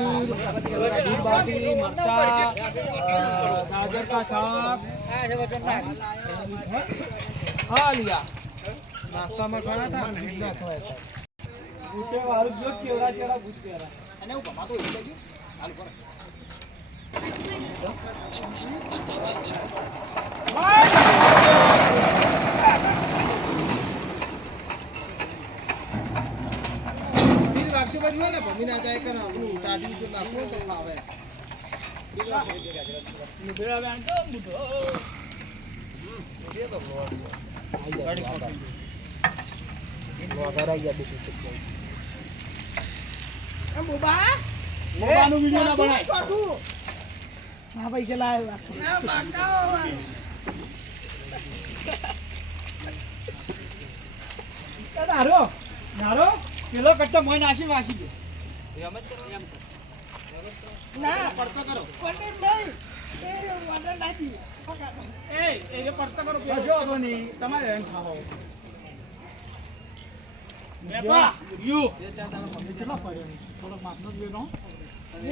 दूध बाटी मरचा गाजर का साग हाँ लिया नाश्ता में खाना था બુટે વાળું જો કેવડા કેવડા બુટ પહેરા અને હું કમાતો એટલે ગયો હાલ કરો વાગજો બાજુ ને ભમી ના જાય કે આપણું ટાઢી તો નાખો તો ખાવે નીકળ્યા બેન તો બુટો એ તો ગાડી ખાવા મોબા મોબાનો વિડિયો ના બનાય હા પૈસા લાવ્યો ના બાકાઓ નારો નારો પેલો કટ્ટો મોય નાસી વાસી ગયો એમ જ કરો એમ ના પડતો કરો પંડિત નહીં એ વાડા નાખી એ પડતો કરો જો બની તમારે એમ ખાવો બેપા યુ કેટલો પડ્યો થોડો માપનો જ લેનો